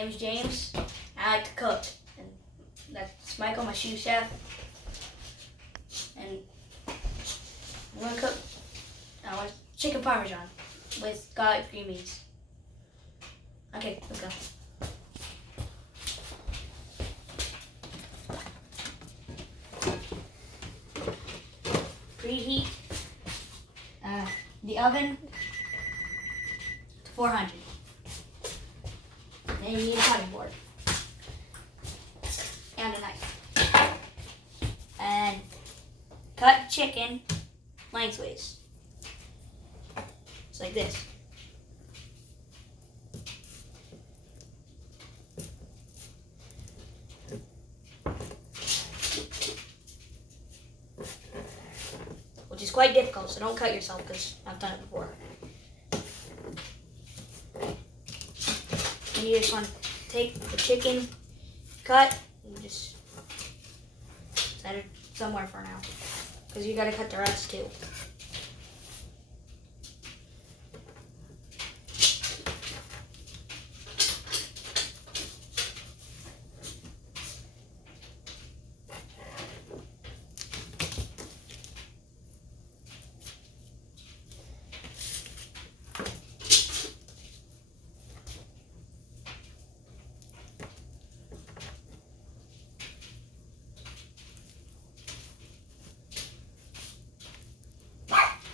name is James. I like to cook. And that's Michael, my sous chef. And I'm gonna cook chicken parmesan with garlic green beans. Okay, let's go. Preheat the oven to 400. Then you need a cutting board and a knife. And cut chicken lengthways. Just like this. Which is quite difficult, so don't cut yourself because I've done it before. And you just want to take the chicken cut and just set it somewhere for now. Because you gotta cut the rest too.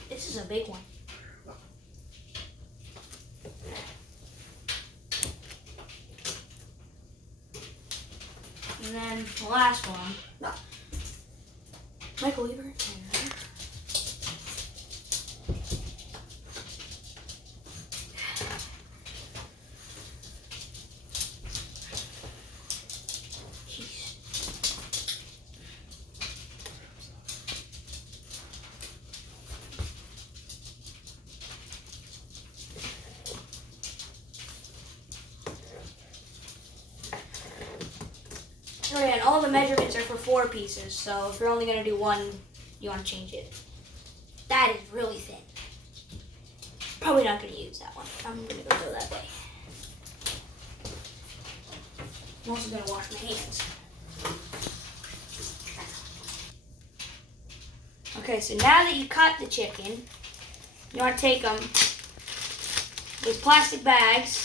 This is a big one. And then the last one. Michael Weaver. Okay, and all the measurements are for 4 pieces, so if you're only going to do one, you want to change it. That is really thin. Probably not going to use that one. I'm going to go that way. I'm also going to wash my hands. Okay, so now that you cut the chicken, you want to take them with plastic bags.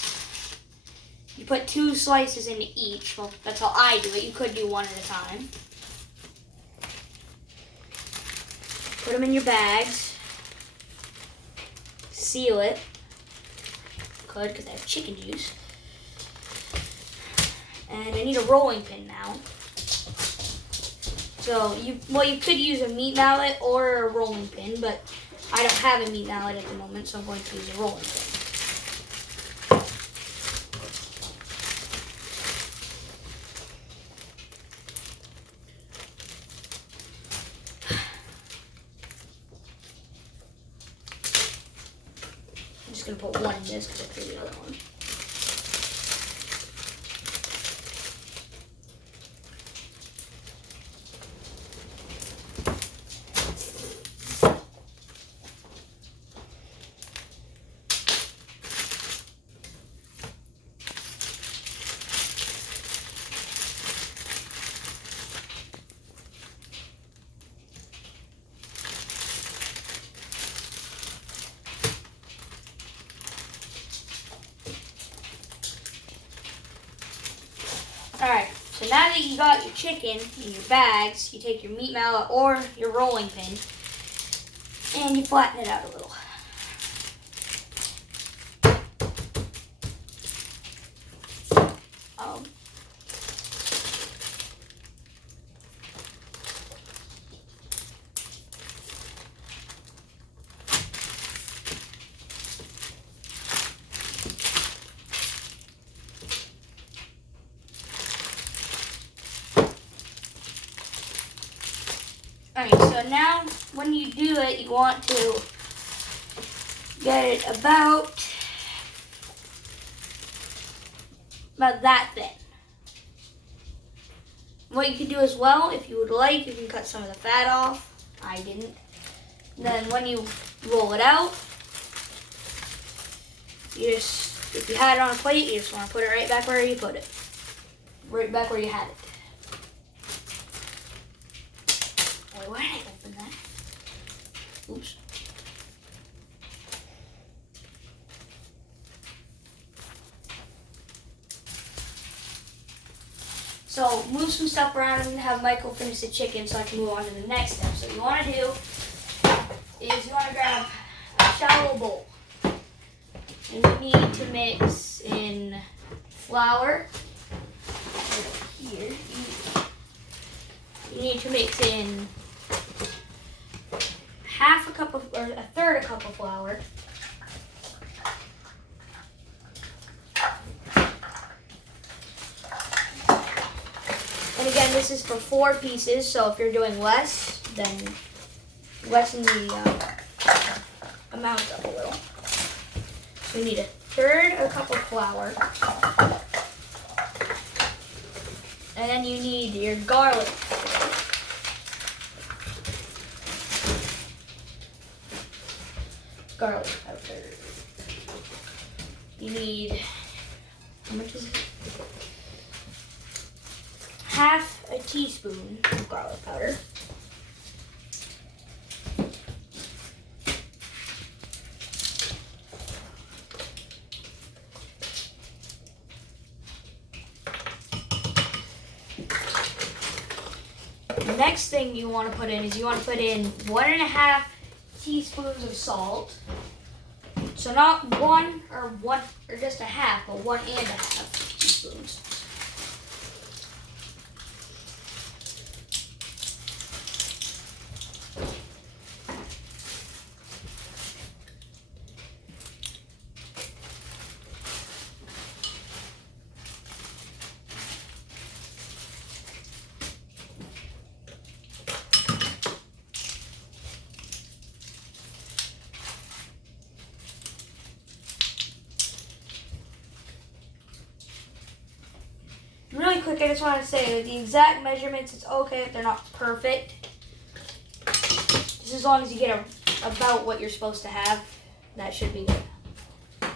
You put 2 slices into each. Well, that's how I do it. You could do one at a time. Put them in your bags. Seal it. Could, because I have chicken juice. And I need a rolling pin now. So, you could use a meat mallet or a rolling pin, but I don't have a meat mallet at the moment, so I'm going to use a rolling pin. I'm just going to put one in this because I threw the other one. Alright, so now that you got your chicken in your bags, you take your meat mallet or your rolling pin and you flatten it out a little. Alright, so now when you do it, you want to get it about that thin. What you can do as well, if you would like, you can cut some of the fat off. I didn't. Then when you roll it out, you just If you had it on a plate, you just want to put it right back where you put it. Right back where you had it. Wait, why did I open that? Oops. So move some stuff around and have Michael finish the chicken so I can move on to the next step. So what you want to do is you want to grab a shallow bowl. And you need to mix in flour. Here. You need to mix in half a cup of, or a third a cup of flour. And again, this is for 4 pieces, so if you're doing less, then lessen the amount up a little. So you need a third a cup of flour. And then you need your garlic powder. Garlic powder. You need, how much is it? Half a teaspoon of garlic powder. The next thing you want to put in is you want to put in 1.5 teaspoons of salt. So not one or just a half, but 1.5 teaspoons. Really quick, I just want to say that the exact measurements, it's okay if they're not perfect. Just as long as you get about what you're supposed to have, that should be good.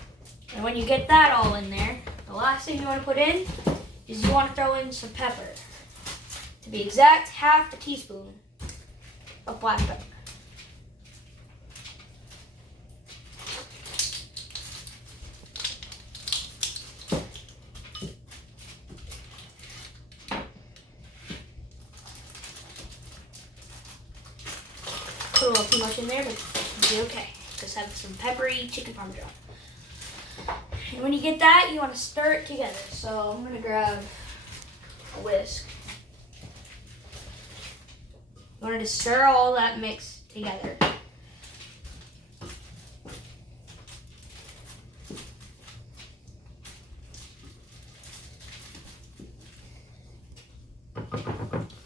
And when you get that all in there, the last thing you want to put in is you want to throw in some pepper. To be exact, half a teaspoon of black pepper. Put a little too much in there, but it'll be okay. Just have some peppery chicken parmesan. And when you get that, you want to stir it together. So I'm going to grab a whisk. You want to stir all that mix together.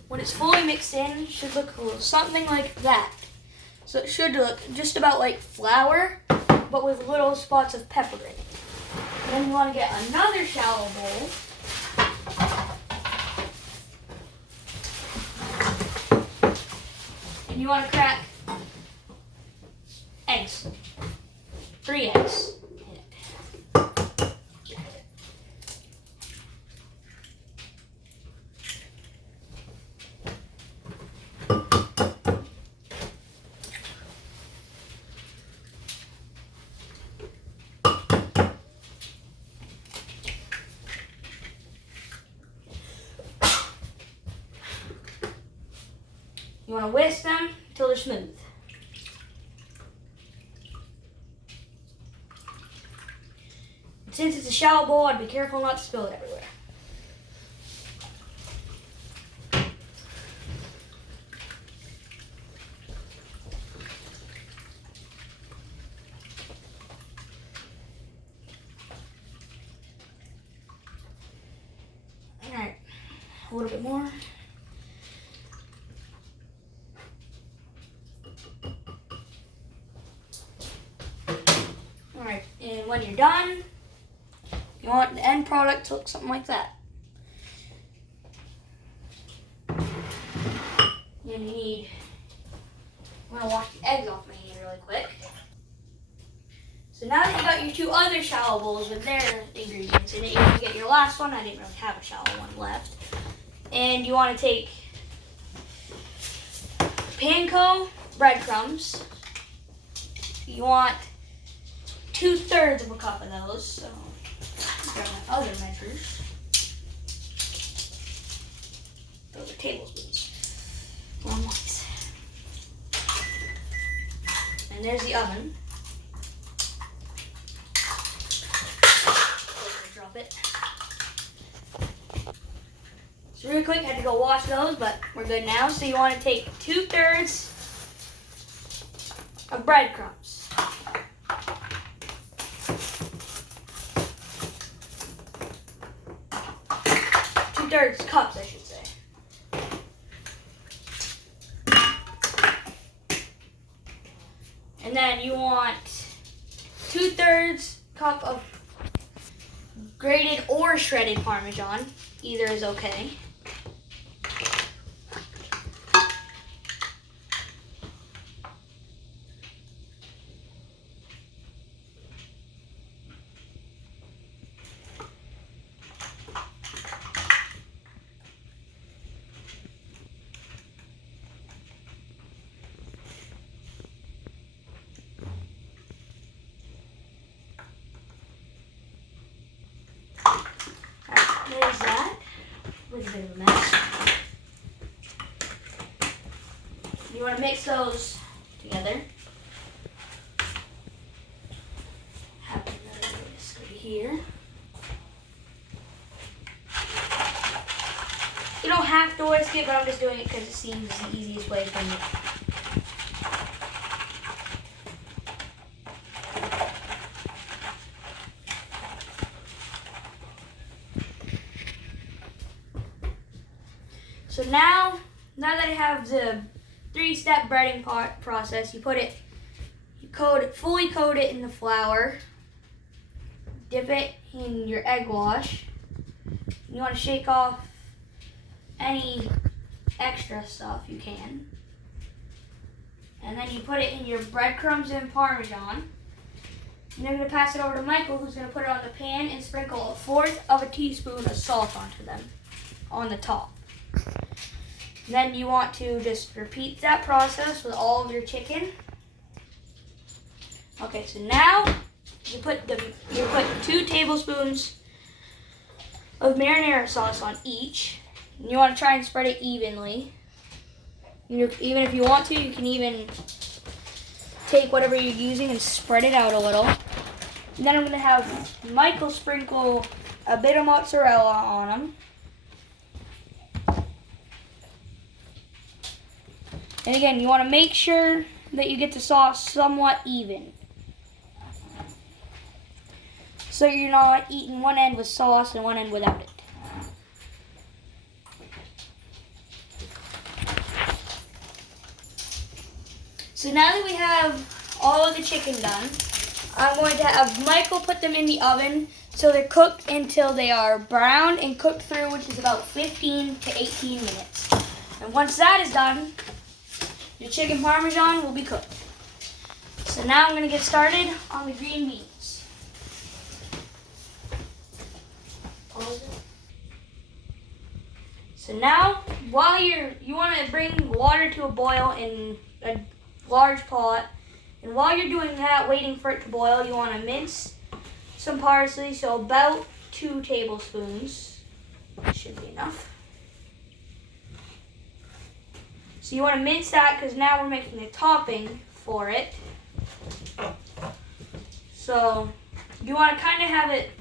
When it's fully mixed in, it should look a little something like that. So it should look just about like flour, but with little spots of pepper in it. And then you want to get another shallow bowl. And you want to crack eggs. 3 eggs. You want to whisk them until they're smooth. And since it's a shallow bowl, I'd be careful not to spill it everywhere. All right, a little bit more. Alright, and when you're done, you want the end product to look something like that. And you need, I'm going to wash the eggs off my hand really quick. So now that you got your 2 other shallow bowls with their ingredients in it, you're gonna get your last one. I didn't really have a shallow one left. And you want to take panko breadcrumbs. You want 2/3 of a cup of those. So grab my other measures. Those are tablespoons. Wrong ones. And there's the oven. Drop it. So real quick, I had to go wash those, but we're good now. So you want to take 2/3 of breadcrumbs. Two-thirds cups, I should say. And then you want 2/3 cup of grated or shredded Parmesan. Either is okay. There's that. With a bit of a mess. You want to mix those together. Have another whisk right here. You don't have to whisk it, but I'm just doing it because it seems the easiest way for me. So now that I have the 3-step breading process, you fully coat it in the flour, dip it in your egg wash. You want to shake off any extra stuff you can. And then you put it in your breadcrumbs and Parmesan. And I'm going to pass it over to Michael, who's going to put it on the pan and sprinkle 1/4 of a teaspoon of salt onto them on the top. Then you want to just repeat that process with all of your chicken. Okay, so now you put 2 tablespoons of marinara sauce on each. And you want to try and spread it evenly. Even if you want to, you can even take whatever you're using and spread it out a little. And then I'm going to have Michael sprinkle a bit of mozzarella on them. And again, you want to make sure that you get the sauce somewhat even. So you're not eating one end with sauce and one end without it. So now that we have all of the chicken done, I'm going to have Michael put them in the oven so they're cooked until they are browned and cooked through, which is about 15 to 18 minutes. And once that is done, your chicken Parmesan will be cooked. So now I'm going to get started on the green beans. So now, while you want to bring water to a boil in a large pot, and while you're doing that, waiting for it to boil, you want to mince some parsley, so about 2 tablespoons. Should be enough. So you want to mince that because now we're making a topping for it. So you want to kind of have it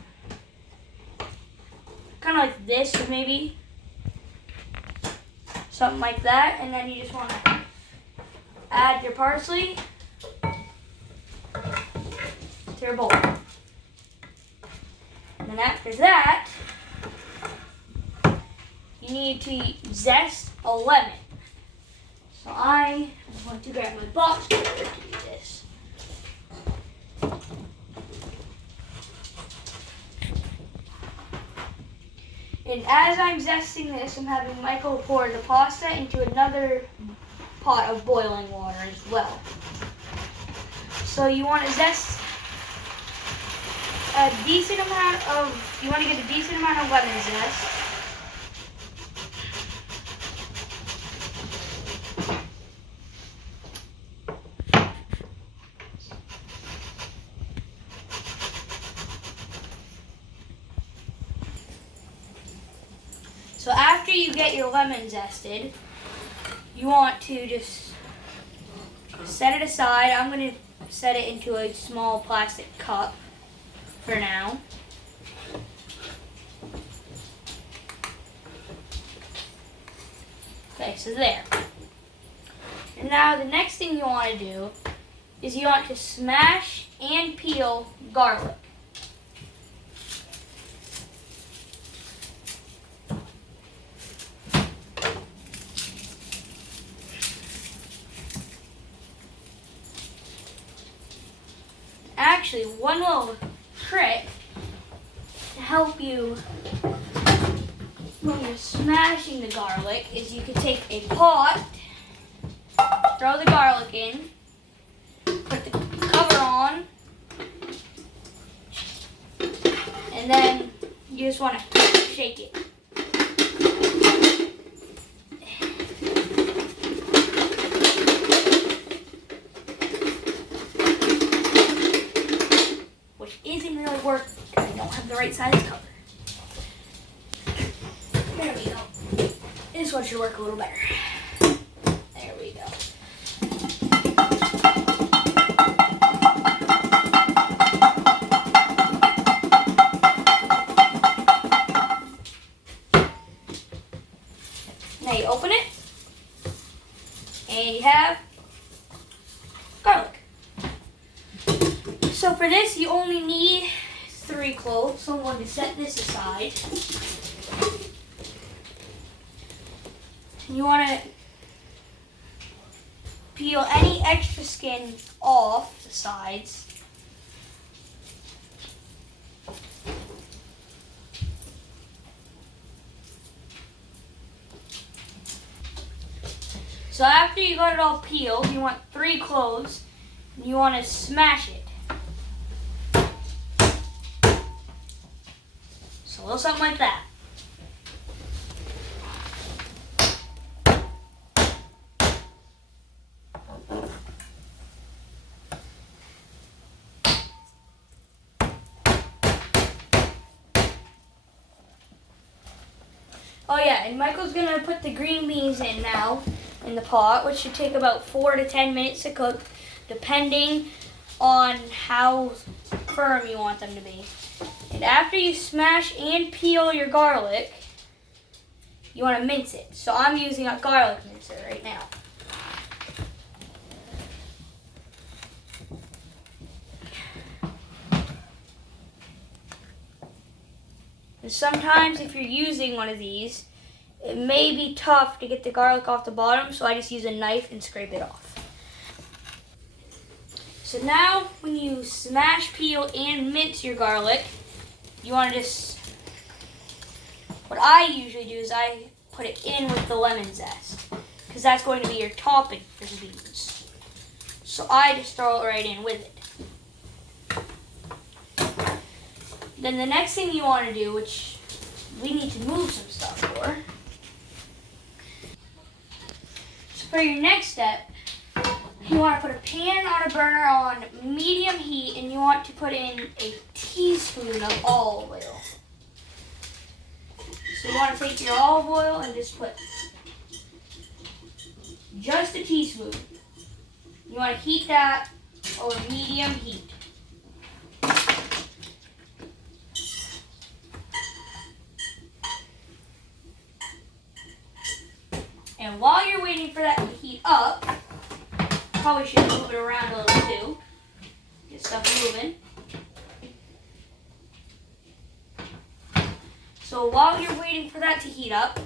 kind of like this, maybe. Something like that. And then you just want to add your parsley to your bowl. And then after that, you need to zest a lemon. So I am going to grab my box cutter to do this. And as I'm zesting this, I'm having Michael pour the pasta into another pot of boiling water as well. So you want to zest you want to get a decent amount of lemon zest. So after you get your lemon zested, you want to just set it aside. I'm going to set it into a small plastic cup for now. Okay, so there. And now the next thing you want to do is you want to smash and peel garlic. Actually, one little trick to help you when you're smashing the garlic is you can take a pot, throw the garlic in, put the cover on, and then you just want to shake it. Which isn't really working because I don't have the right size cover. There we go. This one should work a little better. There we go. Now you open it, and you have garlic. So for this, you only need 3 cloves. So I'm going to set this aside. You want to peel any extra skin off the sides. So after you got it all peeled, you want 3 cloves, and you want to smash it. So a little something like that. Oh yeah, and Michael's gonna put the green beans in now in the pot, which should take about 4 to 10 minutes to cook, depending on how firm you want them to be. And after you smash and peel your garlic, you want to mince it. So I'm using a garlic mincer right now. And sometimes if you're using one of these, it may be tough to get the garlic off the bottom, so I just use a knife and scrape it off. So now when you smash, peel, and mince your garlic, you want to just, what I usually do is I put it in with the lemon zest, because that's going to be your topping for the beans. So I just throw it right in with it. Then the next thing you want to do, which we need to move some stuff for. So for your next step, you want to put a pan on a burner on medium heat, and you want to put in a teaspoon of olive oil. So you want to take your olive oil and just put just a teaspoon. You want to heat that over medium heat. And while you're waiting for that to heat up, probably should move it around a little too. Get stuff moving. So while you're waiting for that to heat up,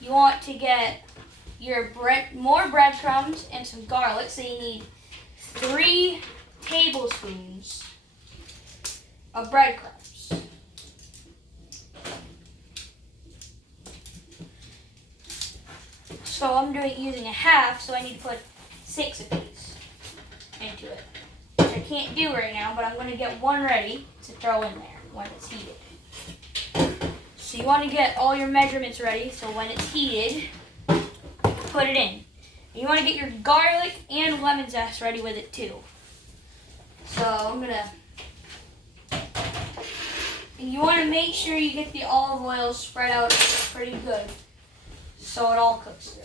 you want to get your more breadcrumbs and some garlic. So you need 3 tablespoons of breadcrumbs. So I'm using a half, so I need to put 6 of these into it, which I can't do right now, but I'm going to get one ready to throw in there. when it's heated. So you want to get all your measurements ready, so when it's heated, put it in. And you want to get your garlic and lemon zest ready with it too. So I'm gonna, and you want to make sure you get the olive oil spread out pretty good so it all cooks through.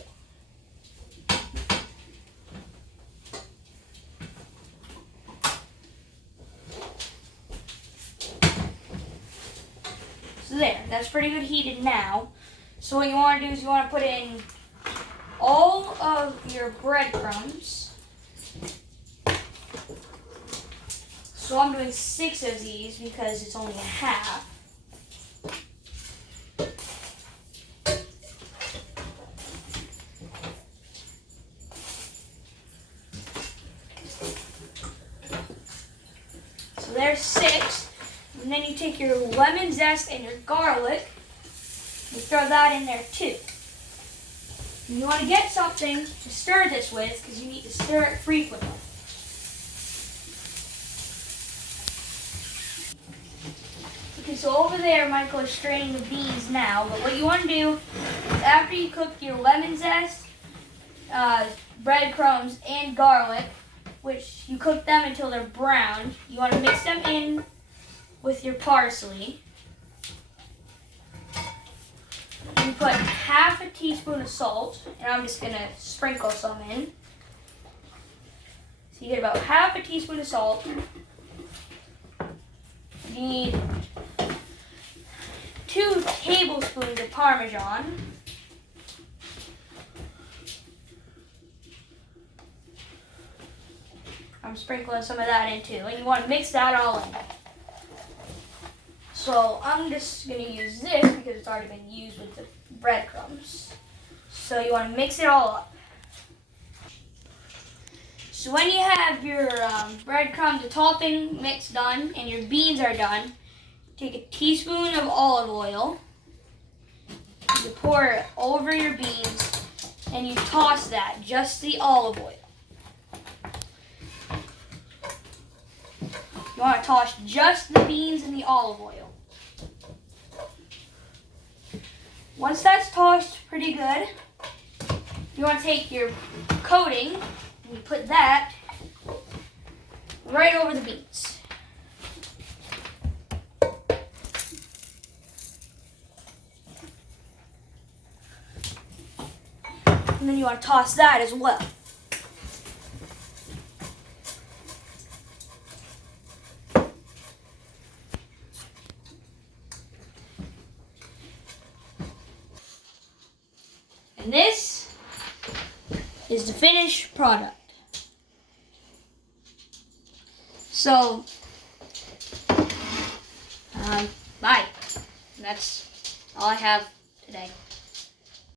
So there, that's pretty good heated now. So what you want to do is you want to put in all of your breadcrumbs. So I'm doing 6 of these because it's only a half. So there's 6. And then you take your lemon zest and your garlic, you throw that in there too. And you want to get something to stir this with because you need to stir it frequently. Okay, so over there, Michael is straining the beans now. But what you want to do is after you cook your lemon zest, breadcrumbs, and garlic, which you cook them until they're brown, you want to mix them in with your parsley. You put half a teaspoon of salt, and I'm just going to sprinkle some in. So you get about half a teaspoon of salt. You need 2 tablespoons of Parmesan. I'm sprinkling some of that in too, and you want to mix that all in. So I'm just going to use this because it's already been used with the breadcrumbs. So you want to mix it all up. So when you have your breadcrumbs, the topping mix done, and your beans are done, take a teaspoon of olive oil, you pour it over your beans, and you toss that, just the olive oil. You want to toss just the beans and the olive oil. Once that's tossed pretty good, you want to take your coating and you put that right over the beans. And then you want to toss that as well. And this is the finished product. So, bye. That's all I have today.